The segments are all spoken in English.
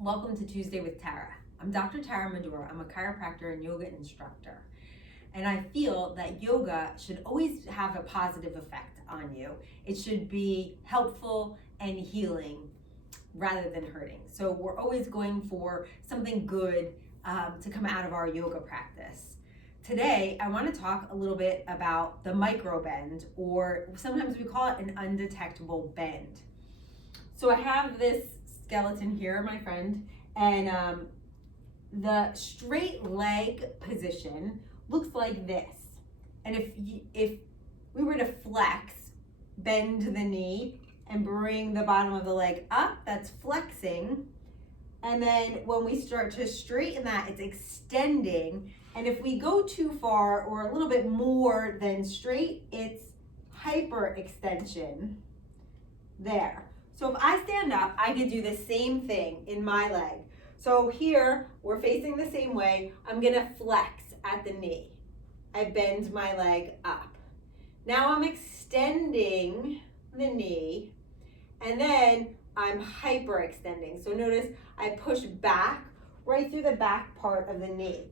Welcome to Tuesday with Tarra. I'm Dr. Tarra. I'm a chiropractor and yoga instructor. And I feel that yoga should always have a positive effect on you. It should be helpful and healing rather than hurting. So we're always going for something good to come out of our yoga practice. Today, I want to talk a little bit about the micro bend, or sometimes we call it an undetectable bend. So I have this skeleton here, my friend, and the straight leg position looks like this. And if we were to flex, bend the knee and bring the bottom of the leg up, that's flexing. And then when we start to straighten that, it's extending. And if we go too far or a little bit more than straight, it's hyperextension. There. So if I stand up, I could do the same thing in my leg. So here, we're facing the same way. I'm gonna flex at the knee. I bend my leg up. Now I'm extending the knee, and then I'm hyperextending. So notice I push back right through the back part of the knee.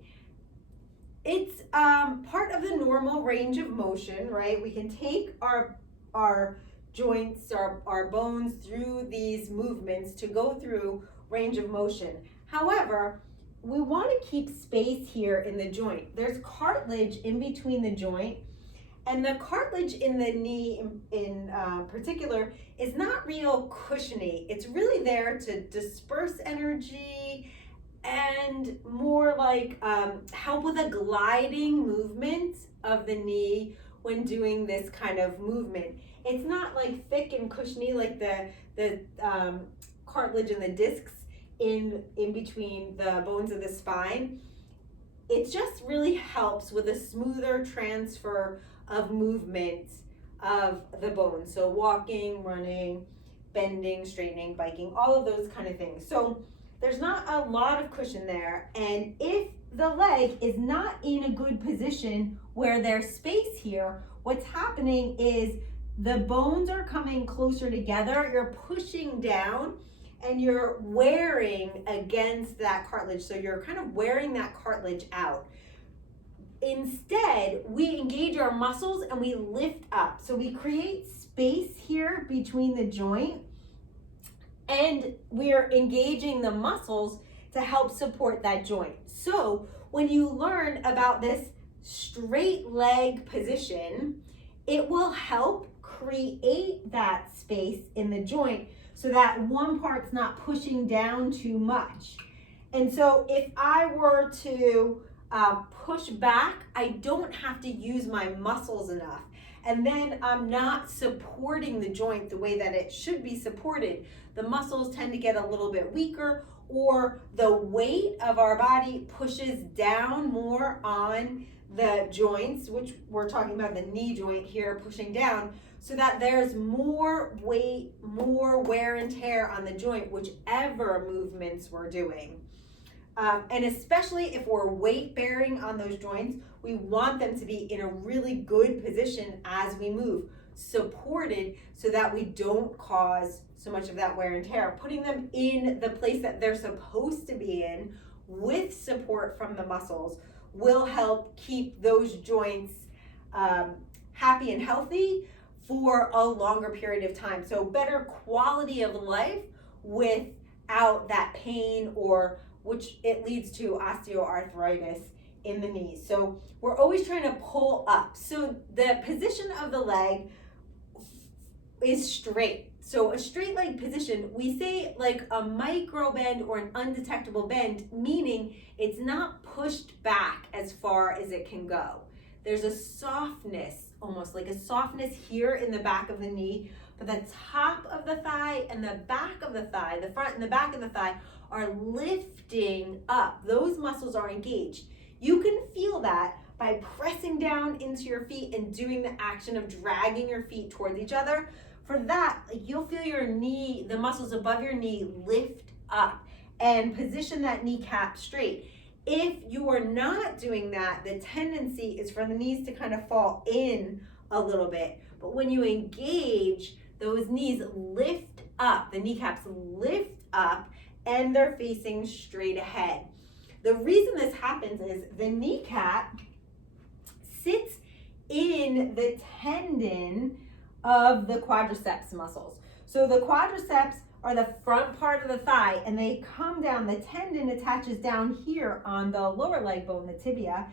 It's part of the normal range of motion, right? We can take our joints, our bones through these movements to go through range of motion. However, we want to keep space here in the joint. There's cartilage in between the joint, and the cartilage in the knee in particular is not real cushiony. It's really there to disperse energy and more like help with a gliding movement of the knee when doing this kind of movement. It's not like thick and cushiony like the cartilage and the discs in between the bones of the spine. It just really helps with a smoother transfer of movement of the bones. So walking, running, bending, straightening, biking, all of those kind of things. So there's not a lot of cushion there. And if the leg is not in a good position where there's space here, what's happening is the bones are coming closer together. You're pushing down and you're wearing against that cartilage. So you're kind of wearing that cartilage out. Instead, we engage our muscles and we lift up. So we create space here between the joint, and we're engaging the muscles to help support that joint. So when you learn about this straight leg position, it will help create that space in the joint so that one part's not pushing down too much. And so if I were to push back, I don't have to use my muscles enough. And then I'm not supporting the joint the way that it should be supported. The muscles tend to get a little bit weaker, or the weight of our body pushes down more on the joints, which we're talking about the knee joint here pushing down, so that there's more weight, more wear and tear on the joint, whichever movements we're doing. And especially if we're weight bearing on those joints, we want them to be in a really good position as we move, supported so that we don't cause so much of that wear and tear. Putting them in the place that they're supposed to be in with support from the muscles will help keep those joints happy and healthy for a longer period of time. So better quality of life without that pain, or which it leads to osteoarthritis in the knees. So we're always trying to pull up. So the position of the leg is straight. So a straight leg position, we say like a micro bend or an undetectable bend, meaning it's not pushed back as far as it can go. There's a softness, almost like a softness here in the back of the knee, but the top of the thigh and the back of the thigh, the front and the back of the thigh, are lifting up. Those muscles are engaged. You can feel that by pressing down into your feet and doing the action of dragging your feet towards each other. For that, you'll feel your knee, the muscles above your knee lift up and position that kneecap straight. If you are not doing that, the tendency is for the knees to kind of fall in a little bit. But when you engage, those knees lift up, the kneecaps lift up, and they're facing straight ahead. The reason this happens is the kneecap sits in the tendon of the quadriceps muscles. So the quadriceps are the front part of the thigh, and they come down. The tendon attaches down here on the lower leg bone, the tibia,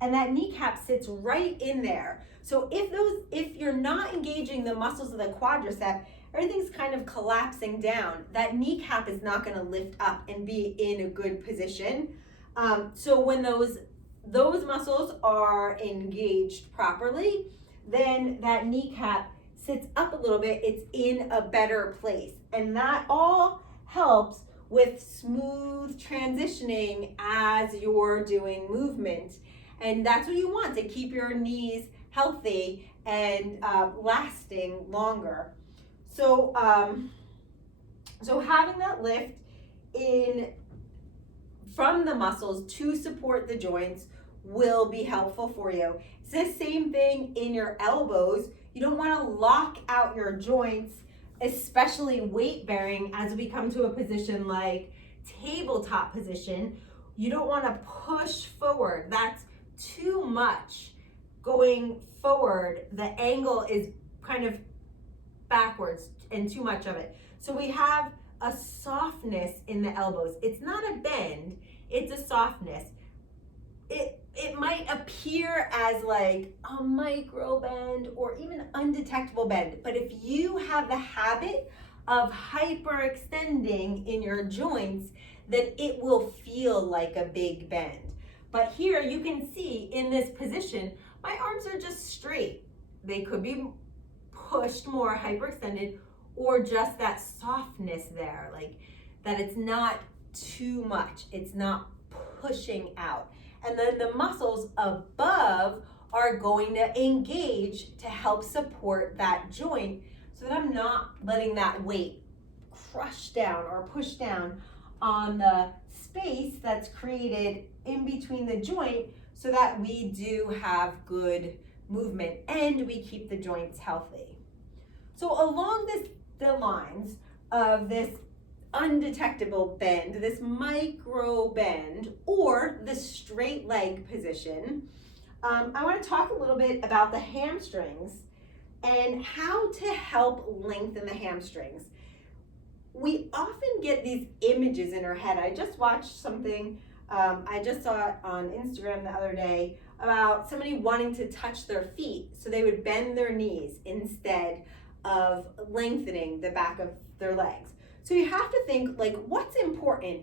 and that kneecap sits right in there. So if you're not engaging the muscles of the quadricep, everything's kind of collapsing down. That kneecap is not going to lift up and be in a good position. So when those muscles are engaged properly, then that kneecap sits up a little bit. It's in a better place. And that all helps with smooth transitioning as you're doing movement. And that's what you want, to keep your knees healthy and lasting longer. So, so having that lift from the muscles to support the joints will be helpful for you. It's the same thing in your elbows. You don't want to lock out your joints, especially weight bearing, as we come to a position like tabletop position. You don't want to push forward. That's too much going forward. The angle is kind of backwards and too much of it. So we have a softness in the elbows. It's not a bend, it's a softness. It might appear as like a micro bend or even undetectable bend, but if you have the habit of hyperextending in your joints, then it will feel like a big bend. But here you can see in this position, my arms are just straight. They could be pushed more, hyperextended, or just that softness there, like that it's not too much, it's not pushing out. And then the muscles above are going to engage to help support that joint so that I'm not letting that weight crush down or push down on the space that's created in between the joint, so that we do have good movement and we keep the joints healthy. So along the lines of this undetectable bend, this micro bend, or the straight leg position, I want to talk a little bit about the hamstrings and how to help lengthen the hamstrings. We often get these images in our head. I just watched something, I just saw it on Instagram the other day, about somebody wanting to touch their feet, so they would bend their knees instead of lengthening the back of their legs. So you have to think, like, what's important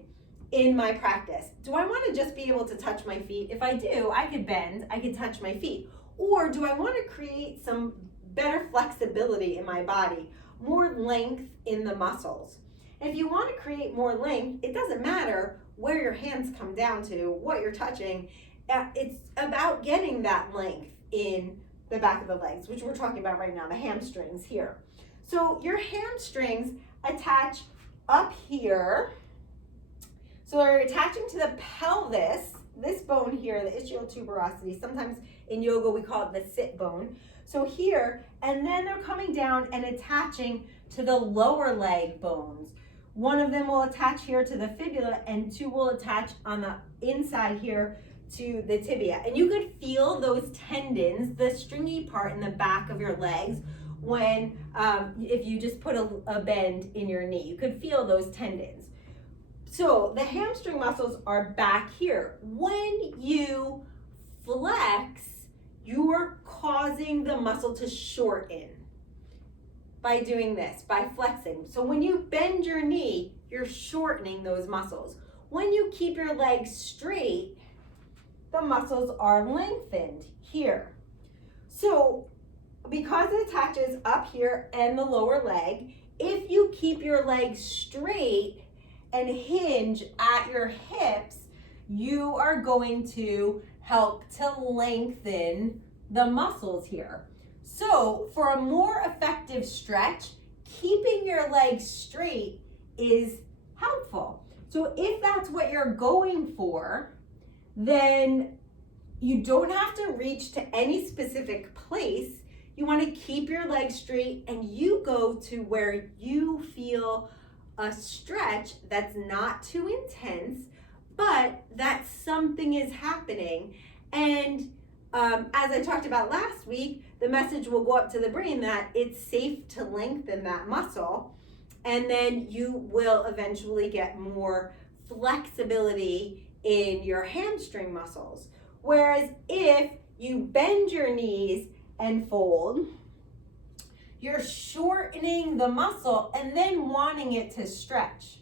in my practice? Do I want to just be able to touch my feet? If I do, I could bend, I could touch my feet. Or do I want to create some better flexibility in my body, more length in the muscles? And if you want to create more length, it doesn't matter where your hands come down to, what you're touching. It's about getting that length in the back of the legs, which we're talking about right now, the hamstrings here. So your hamstrings attach up here. So they're attaching to the pelvis, this bone here, the ischial tuberosity. Sometimes in yoga we call it the sit bone. So here, and then they're coming down and attaching to the lower leg bones. One of them will attach here to the fibula, and two will attach on the inside here to the tibia. And you could feel those tendons, the stringy part in the back of your legs, when if you just put a bend in your knee, you could feel those tendons. So the hamstring muscles are back here. When you flex, you're causing the muscle to shorten by doing this, by flexing. So when you bend your knee, you're shortening those muscles. When you keep your legs straight, the muscles are lengthened here. So because it attaches up here and the lower leg, if you keep your legs straight and hinge at your hips, you are going to help to lengthen the muscles here. So for a more effective stretch, keeping your legs straight is helpful. So if that's what you're going for, then you don't have to reach to any specific place. You want to keep your legs straight and you go to where you feel a stretch that's not too intense, but that something is happening. And as I talked about last week, the message will go up to the brain that it's safe to lengthen that muscle, and then you will eventually get more flexibility in your hamstring muscles. Whereas if you bend your knees and fold, you're shortening the muscle and then wanting it to stretch,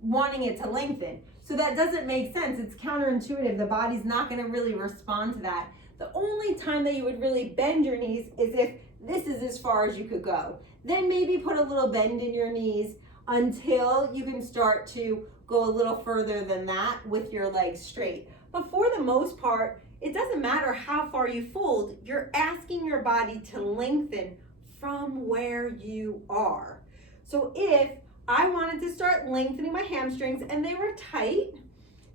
wanting it to lengthen. So that doesn't make sense. It's counterintuitive. The body's not going to really respond to that. The only time that you would really bend your knees is if this is as far as you could go. Then maybe put a little bend in your knees until you can start to go a little further than that with your legs straight. But for the most part, it doesn't matter how far you fold, you're asking your body to lengthen from where you are. So if I wanted to start lengthening my hamstrings and they were tight,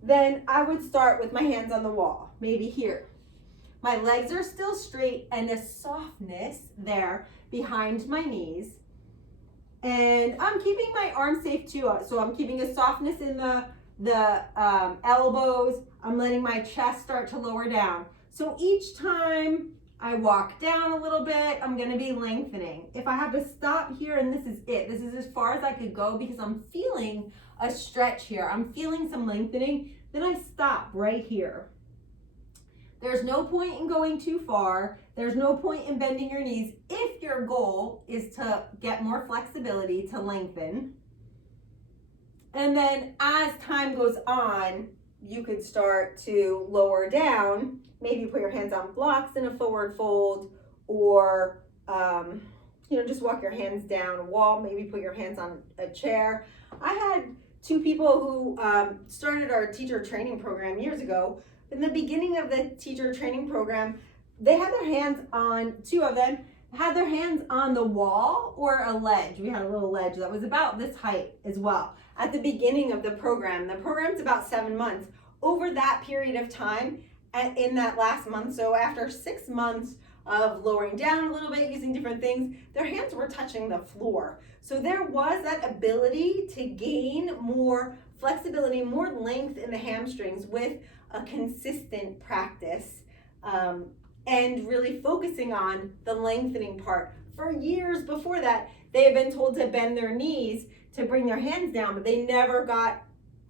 then I would start with my hands on the wall, maybe here. My legs are still straight and a softness there behind my knees. And I'm keeping my arms safe too. So I'm keeping a softness in the elbows. I'm letting my chest start to lower down. So each time I walk down a little bit, I'm gonna be lengthening. If I have to stop here and this is it, this is as far as I could go because I'm feeling a stretch here, I'm feeling some lengthening, then I stop right here. There's no point in going too far. There's no point in bending your knees if your goal is to get more flexibility, to lengthen. And then as time goes on, you could start to lower down. Maybe put your hands on blocks in a forward fold, or just walk your hands down a wall. Maybe put your hands on a chair. I had two people who started our teacher training program years ago. In the beginning of the teacher training program, they had their hands on, two of them had their hands on the wall or a ledge. We had a little ledge that was about this height as well. At the beginning of the program's about 7 months. Over that period of time, in that last month, so after 6 months of lowering down a little bit, using different things, their hands were touching the floor. So there was that ability to gain more flexibility, more length in the hamstrings with a consistent practice, and really focusing on the lengthening part. For years before that, they had been told to bend their knees to bring their hands down, but they never got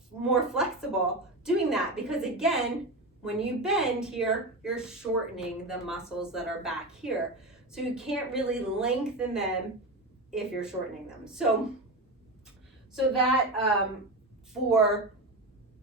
more flexible doing that because, again, when you bend here, you're shortening the muscles that are back here. So you can't really lengthen them if you're shortening them. So that for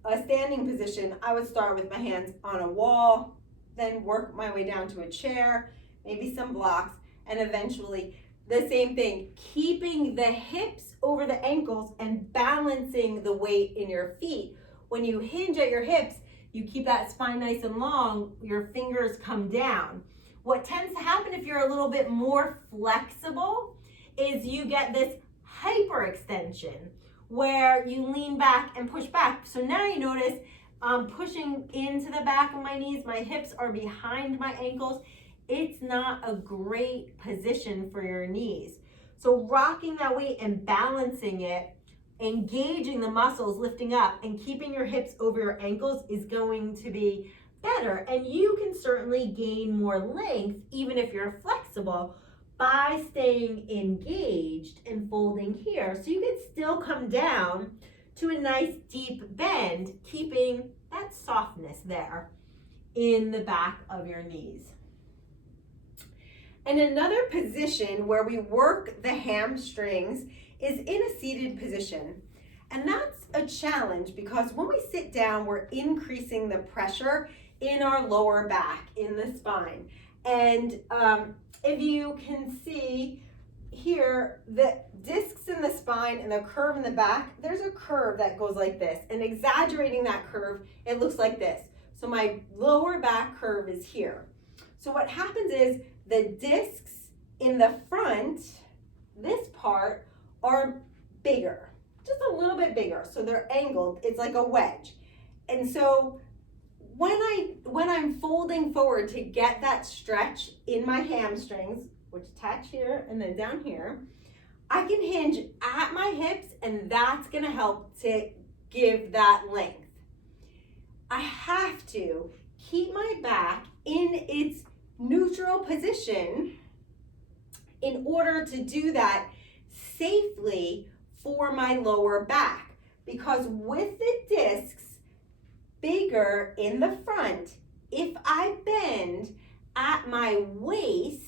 a standing position, I would start with my hands on a wall, then work my way down to a chair, maybe some blocks, and eventually the same thing, keeping the hips over the ankles and balancing the weight in your feet. When you hinge at your hips, you keep that spine nice and long, your fingers come down. What tends to happen if you're a little bit more flexible is you get this hyperextension where you lean back and push back. So now you notice I'm pushing into the back of my knees, my hips are behind my ankles. It's not a great position for your knees. So rocking that weight and balancing it, engaging the muscles, lifting up and keeping your hips over your ankles is going to be better. And you can certainly gain more length, even if you're flexible, by staying engaged and folding here. So you can still come down to a nice deep bend, keeping that softness there in the back of your knees. And another position where we work the hamstrings is in a seated position. And that's a challenge because when we sit down, we're increasing the pressure in our lower back, in the spine. And if you can see here, the discs in the spine and the curve in the back, there's a curve that goes like this. And exaggerating that curve, it looks like this. So my lower back curve is here. So what happens is the discs in the front, this part, are bigger, just a little bit bigger. So they're angled, it's like a wedge. And so when I'm folding forward to get that stretch in my hamstrings, which attach here and then down here, I can hinge at my hips, and that's gonna help to give that length. I have to keep my back in its neutral position in order to do that safely for my lower back, because with the discs bigger in the front, if I bend at my waist,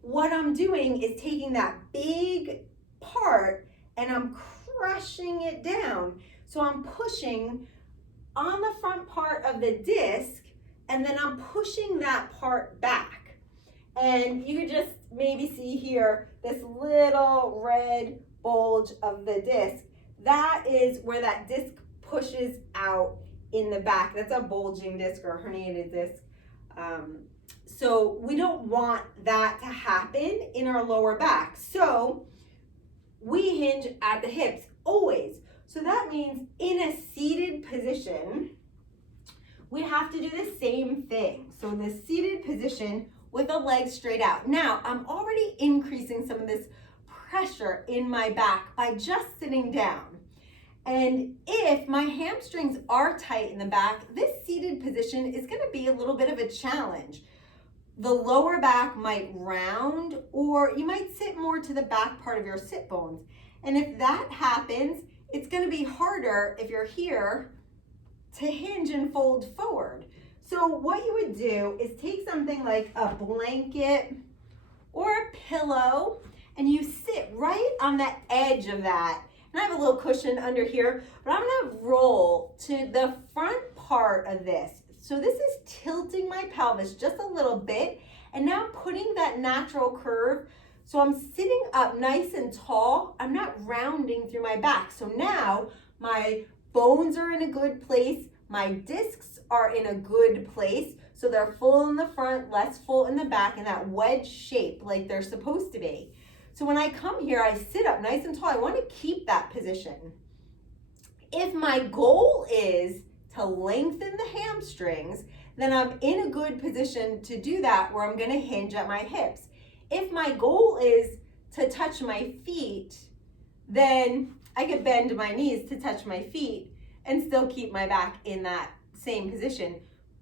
what I'm doing is taking that big part and I'm crushing it down. So I'm pushing on the front part of the disc, and then I'm pushing that part back. And you can just maybe see here this little red bulge of the disc. That is where that disc pushes out in the back. That's a bulging disc or a herniated disc. So we don't want that to happen in our lower back. So we hinge at the hips always. So that means in a seated position, we have to do the same thing. So in the seated position with the legs straight out. Now, I'm already increasing some of this pressure in my back by just sitting down. And if my hamstrings are tight in the back, this seated position is going to be a little bit of a challenge. The lower back might round, or you might sit more to the back part of your sit bones. And if that happens, it's going to be harder if you're here to hinge and fold forward. So what you would do is take something like a blanket or a pillow, and you sit right on the edge of that. And I have a little cushion under here, but I'm gonna roll to the front part of this. So this is tilting my pelvis just a little bit, and now I'm putting that natural curve. So I'm sitting up nice and tall. I'm not rounding through my back. So now my bones are in a good place. My discs are in a good place. So they're full in the front, less full in the back, in that wedge shape like they're supposed to be. So when I come here, I sit up nice and tall. I want to keep that position. If my goal is to lengthen the hamstrings, then I'm in a good position to do that, where I'm going to hinge at my hips. If my goal is to touch my feet, then I could bend my knees to touch my feet and still keep my back in that same position.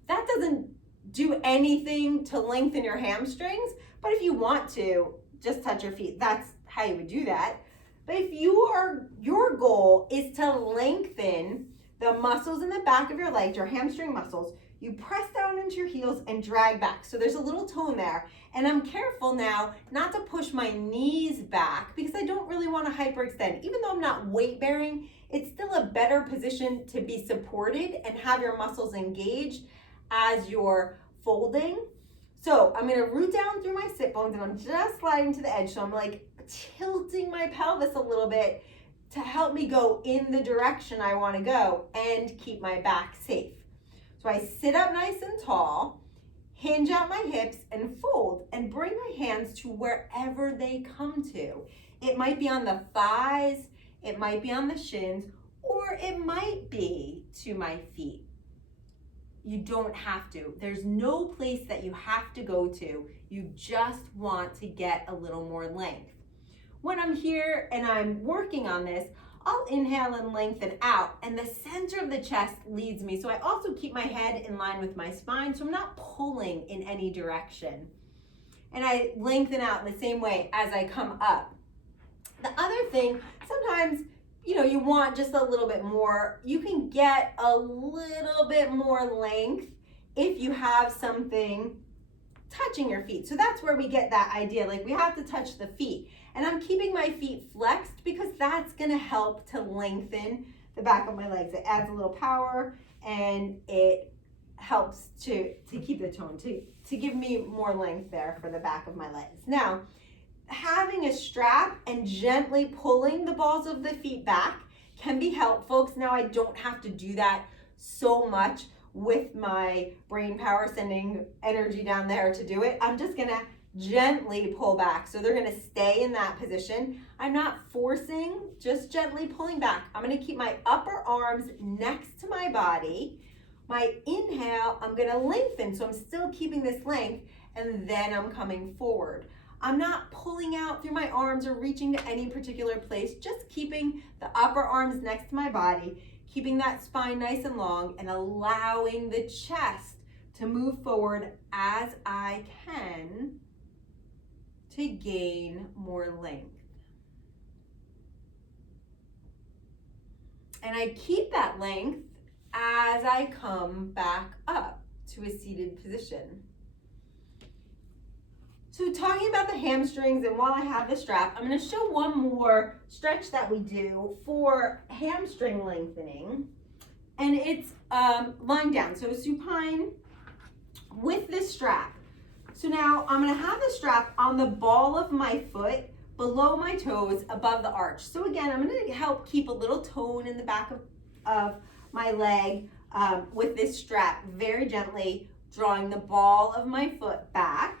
That doesn't do anything to lengthen your hamstrings, but if you want to, just touch your feet. That's how you would do that. But if your goal is to lengthen the muscles in the back of your legs, your hamstring muscles, you press down into your heels and drag back. So there's a little tone there. And I'm careful now not to push my knees back, because I don't really want to hyperextend. Even though I'm not weight bearing, it's still a better position to be supported and have your muscles engaged as you're folding. So I'm going to root down through my sit bones, and I'm just sliding to the edge. So I'm like tilting my pelvis a little bit to help me go in the direction I want to go and keep my back safe. So I sit up nice and tall, hinge out my hips, and fold, and bring my hands to wherever they come to. It might be on the thighs, it might be on the shins, or it might be to my feet. You don't have to. There's no place that you have to go to. You just want to get a little more length. When I'm here and I'm working on this, I'll inhale and lengthen out, and the center of the chest leads me. So I also keep my head in line with my spine, so I'm not pulling in any direction. And I lengthen out in the same way as I come up. The other thing, sometimes, you want just a little bit more. You can get a little bit more length if you have something touching your feet. So that's where we get that idea, like we have to touch the feet. And I'm keeping my feet flexed because that's gonna help to lengthen the back of my legs. It adds a little power, and it helps to keep the tone, to give me more length there for the back of my legs. Now, having a strap and gently pulling the balls of the feet back can be helpful, because now I don't have to do that so much with my brain power sending energy down there to do it. I'm just gonna gently pull back. So they're gonna stay in that position. I'm not forcing, just gently pulling back. I'm gonna keep my upper arms next to my body. My inhale, I'm gonna lengthen, so I'm still keeping this length, and then I'm coming forward. I'm not pulling out through my arms or reaching to any particular place, just keeping the upper arms next to my body, keeping that spine nice and long, and allowing the chest to move forward as I can to gain more length. And I keep that length as I come back up to a seated position. So talking about the hamstrings, and while I have the strap, I'm going to show one more stretch that we do for hamstring lengthening. And it's lying down, so supine with this strap. So now I'm going to have the strap on the ball of my foot, below my toes, above the arch. So again, I'm going to help keep a little tone in the back of my leg with this strap, very gently drawing the ball of my foot back.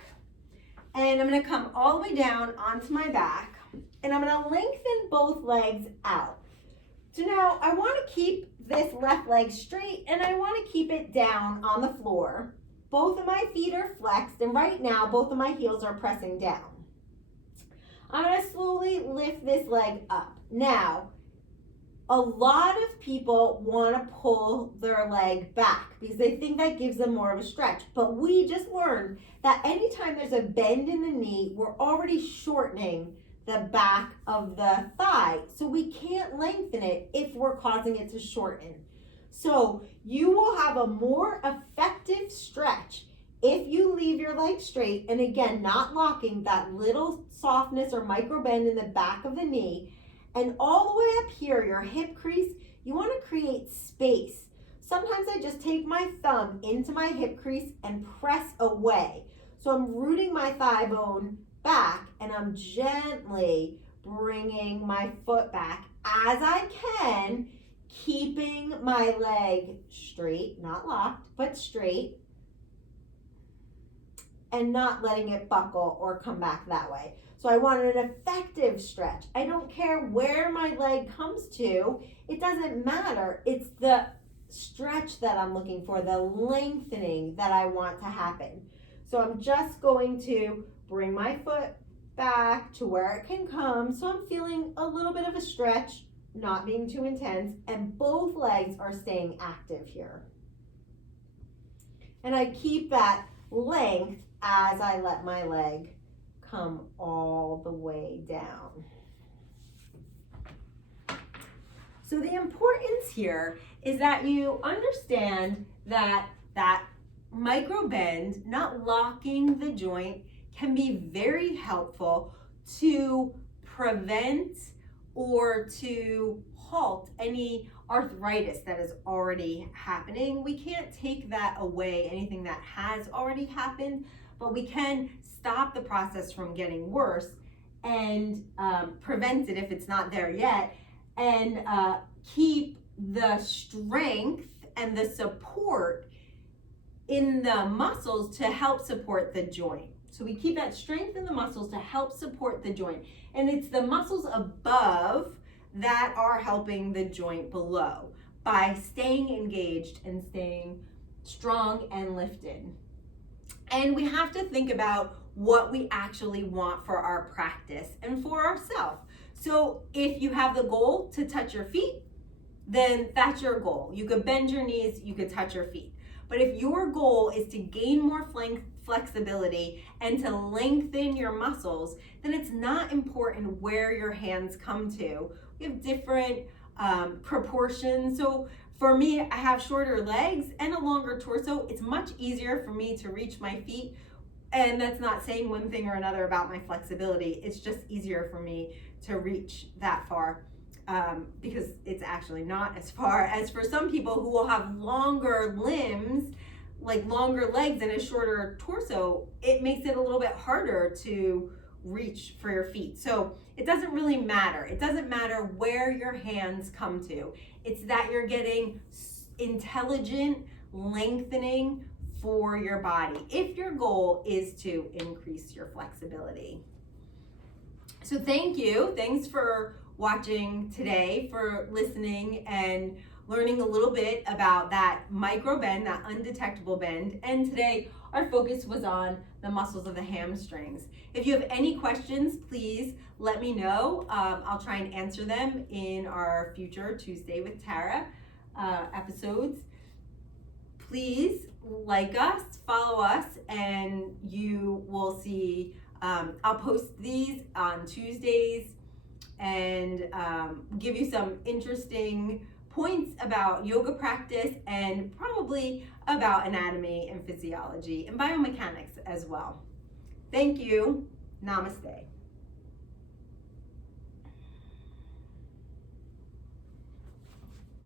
And I'm going to come all the way down onto my back, and I'm going to lengthen both legs out. So now I want to keep this left leg straight, and I want to keep it down on the floor. Both of my feet are flexed, and right now both of my heels are pressing down. I'm going to slowly lift this leg up. Now, a lot of people want to pull their leg back because they think that gives them more of a stretch. But we just learned that anytime there's a bend in the knee, we're already shortening the back of the thigh. So we can't lengthen it if we're causing it to shorten. So you will have a more effective stretch if you leave your leg straight, and again, not locking that little softness or micro bend in the back of the knee. And all the way up here, your hip crease, you want to create space. Sometimes I just take my thumb into my hip crease and press away. So I'm rooting my thigh bone back, and I'm gently bringing my foot back as I can, keeping my leg straight, not locked, but straight, and not letting it buckle or come back that way. So I want an effective stretch. I don't care where my leg comes to. It doesn't matter. It's the stretch that I'm looking for, the lengthening that I want to happen. So I'm just going to bring my foot back to where it can come. So I'm feeling a little bit of a stretch, not being too intense, and both legs are staying active here. And I keep that length as I let my leg come all the way down. So the importance here is that you understand that micro bend, not locking the joint, can be very helpful to prevent or to halt any arthritis that is already happening. We can't take that away, anything that has already happened, but we can stop the process from getting worse and prevent it if it's not there yet, and keep the strength and the support in the muscles to help support the joint. So we keep that strength in the muscles to help support the joint. And it's the muscles above that are helping the joint below by staying engaged and staying strong and lifted. And we have to think about what we actually want for our practice and for ourselves. So if you have the goal to touch your feet, then that's your goal. You could bend your knees, you could touch your feet. But if your goal is to gain more flexibility and to lengthen your muscles, then it's not important where your hands come to. We have different proportions. So for me, I have shorter legs and a longer torso. It's much easier for me to reach my feet. And that's not saying one thing or another about my flexibility. It's just easier for me to reach that far because it's actually not as far as for some people who will have longer limbs, like longer legs and a shorter torso. It makes it a little bit harder to reach for your feet. So it doesn't really matter. It doesn't matter where your hands come to. It's that you're getting intelligent lengthening for your body if your goal is to increase your flexibility. So thank you. Thanks for watching today, for listening, and learning a little bit about that micro bend, that undetectable bend. And today our focus was on the muscles of the hamstrings. If you have any questions, please let me know. I'll try and answer them in our future Tuesday with Tarra episodes. Please like us, follow us, and you will see, I'll post these on Tuesdays and give you some interesting points about yoga practice and probably about anatomy and physiology and biomechanics as well. Thank you. Namaste.